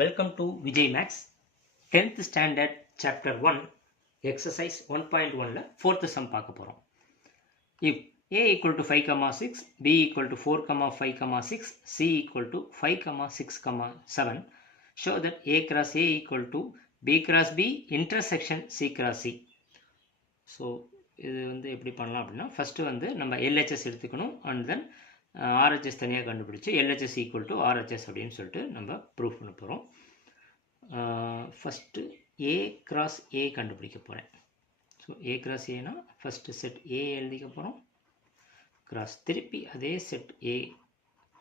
Welcome to Vijay Max 10th standard chapter 1 exercise 1.1 ல 4th sum பார்க்க போறோம். If a equal to 5, 6, b equal to 4, 5, 6, c equal to 5, 6, 7, show that a cross a equal to b cross b intersection c cross c. So இது வந்து எப்படி பண்ணலாம் அப்படின்னா first வந்து நம்ம LHS எடுத்துக்கணும் அண்ட் தென் RHS தனியாக கண்டுபிடிச்சு LHS ஈக்குவல் டு RHS அப்படின்னு சொல்லிட்டு நம்ம ப்ரூஃப் பண்ண போகிறோம். ஃபஸ்ட்டு A கிராஸ் A கண்டுபிடிக்க போகிறேன். ஸோ A கிராஸ் ஏனா ஃபஸ்ட்டு செட் A எழுதிக்க போகிறோம், கிராஸ் திருப்பி அதே செட் A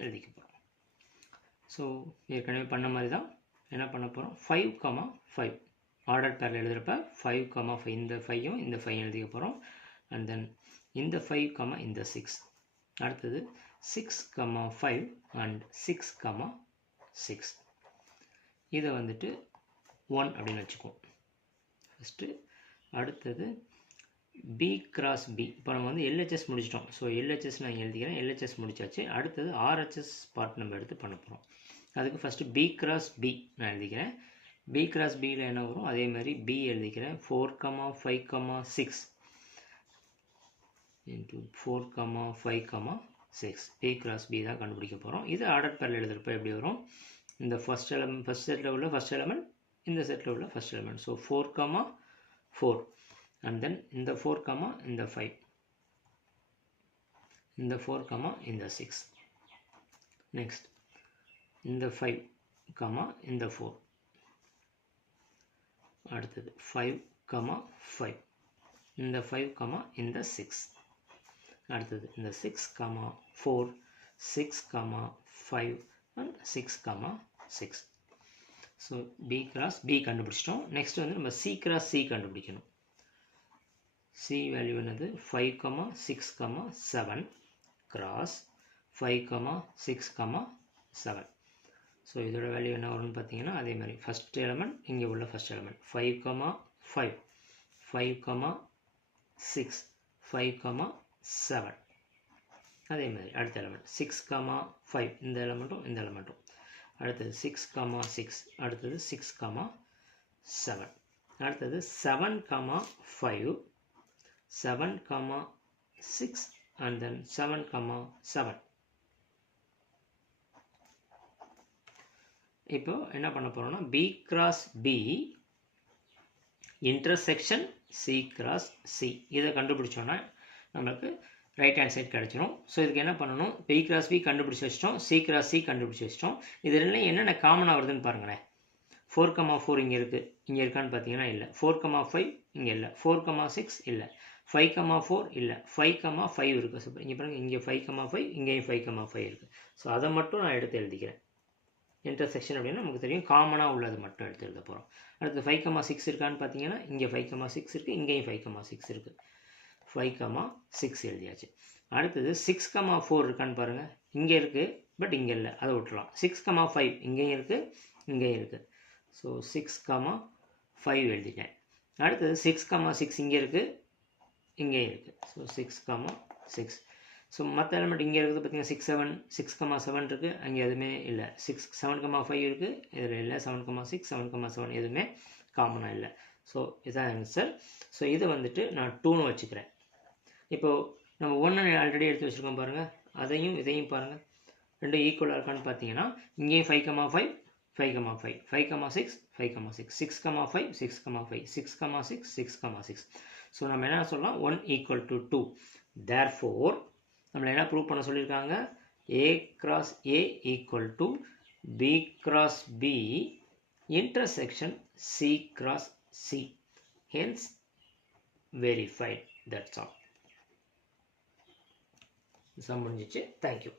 எழுதிக்க போகிறோம். ஸோ ஏற்கனவே பண்ண மாதிரி தான் என்ன பண்ண போகிறோம், 5, 5 ஆர்டர் பேரில் எழுதுகிறப்ப 5, 5 இந்த 5யும் இந்த 5 எழுதிக்க போகிறோம். அண்ட் தென் இந்த 5, இந்த 6. அடுத்தது 6, 5 அண்ட் 6, 6. இதை வந்துட்டு 1 அப்படின்னு வச்சுக்குவோம் ஃபஸ்ட்டு. அடுத்தது B கிராஸ் B. இப்போ நம்ம வந்து LHS முடிச்சிட்டோம். ஸோ LHS நான் எழுதிக்கிறேன், LHS முடிச்சாச்சு. அடுத்தது RHS பார்ட் நம்ம எடுத்து பண்ண போகிறோம். அதுக்கு ஃபஸ்ட்டு B கிராஸ் B நான் எழுதிக்கிறேன். B கிராஸ் Bயில் என்ன வரும், அதே மாதிரி B எழுதிக்கிறேன். 4, 5, 6 இன்ட்டு 4, 5, 6. B கிராஸ் B தான் கண்டுபிடிக்க போகிறோம். இது ஆர்டர் பேரில் எழுதுகிறப்ப எப்படி வரும், இந்த ஃபஸ்ட் செட்டில் உள்ள ஃபஸ்ட் எலமெண்ட், இந்த செட்டில் உள்ள first element. So 4, 4 and then இந்த 4, இந்த 5, இந்த 4, இந்த 6. நெக்ஸ்ட் இந்த 5, இந்த 4. அடுத்தது 5, 5 இந்த 5, இந்த 6. அடுத்தது இந்த 6, 4, 6, 5 and 6, 6. So B cross B கண்டுபிடிச்சிட்டோம். நெக்ஸ்ட் வந்து நம்ம C கிராஸ் C கண்டுபிடிக்கணும். C வேல்யூ என்னது, 5, 6, 7 கிராஸ் 5, 6, 7. ஸோ இதோட வேல்யூ என்ன வரும்னு பார்த்தீங்கன்னா அதே மாதிரி ஃபஸ்ட் எலமெண்ட் இங்கே உள்ள ஃபஸ்ட் எலமெண்ட் 5, 5, 5, 6, 5, 7. அதே மாதிரி அடுத்த எலமெண்ட் 6, 5 இந்த எலமெண்ட்டும் இந்த எலமெண்ட்டும். அடுத்தது 6, 6 அடுத்தது 6, 7. அடுத்தது 7, 5 7, 6 and then 7, 7. இப்போ என்ன பண்ண போகிறோம்னா B cross B intersection C cross C இதை கண்டுபிடிச்சோன்னா நம்மளுக்கு ரைட் ஹேண்ட் சைட் கிடச்சிரும். ஸோ இதுக்கு என்ன பண்ணணும், B கிராஸ் B கண்டுபிடிச்சி வச்சிட்டோம், C கிராஸ் C கண்டுபிடிச்சி வச்சிட்டோம். இது ரெண்டுலையும் என்னென்ன காமனாக வருதுன்னு பாருங்களேன். 4, 4 இங்கே இருக்குது, இங்கே இருக்கான்னு பார்த்தீங்கன்னா இல்லை. 4, 5 இங்கே இல்லை. 4, 6 இல்லை. 5, 4 இல்லை. 5, 5 இருக்குது. ஸோ இங்கே பாருங்கள், இங்கே 5, 5 இங்கேயும் 5, 5 இருக்குது. ஸோ அதை மட்டும் நான் எடுத்து எழுதிக்கிறேன். இன்டர்செக்ஷன் அப்படின்னா நமக்கு தெரியும், காமனாக உள்ளது மட்டும் எடுத்து எழுத போகிறோம். அடுத்து 5, 6 இருக்கான்னு பார்த்தீங்கன்னா இங்கே 5, 6 இருக்குது, இங்கேயும் 5, 6 இருக்குது. 5, 6 எழுதியாச்சு. அடுத்தது 6, 4 இருக்கான்னு பாருங்கள், இங்கே இருக்குது பட் இங்கே இல்லை, அதை விட்டுலாம். 6, 5 இங்கேயும் இருக்குது, இங்கேயும் இருக்குது. ஸோ 6, 5 எழுதிட்டேன். அடுத்தது 6, 6 இங்கே இருக்குது, இங்கேயும் இருக்குது. ஸோ 6, 6. ஸோ மற்ற எலமெண்ட் இங்கே இருக்குது பார்த்தீங்கன்னா 6, 7, 6, 7 இருக்குது, அங்கே எதுவுமே இல்லை. 6, 7, 5 இருக்குது, இதில் இல்லை. 7, 6, 7, 7 எதுவுமே காமனாக இல்லை. ஸோ இதுதான் ஆன்சர். ஸோ இதை வந்துட்டு நான் 2ன்னு வச்சுக்கிறேன். இப்போது நம்ம 1 ஆல்ரெடி எடுத்து வச்சுருக்கோம் பாருங்கள், அதையும் இதையும் பாருங்கள், ரெண்டும் ஈக்குவலாக இருக்கான்னு பார்த்தீங்கன்னா இங்கேயும் 5, 5, 5, 5, 5, 6, 5, 6, 6, 5, 6, 5, 6, 6, 6, 6. ஸோ நம்ம என்ன சொல்லலாம், 1 ஈக்குவல் டு 2. தேர்ஃபோர் நம்மளை என்ன ப்ரூவ் பண்ண சொல்லியிருக்காங்க, A cross A equal to B cross B intersection C cross C. Hence verified. That's all. Sum முடிஞ்சிச்சு. தேங்க்யூ.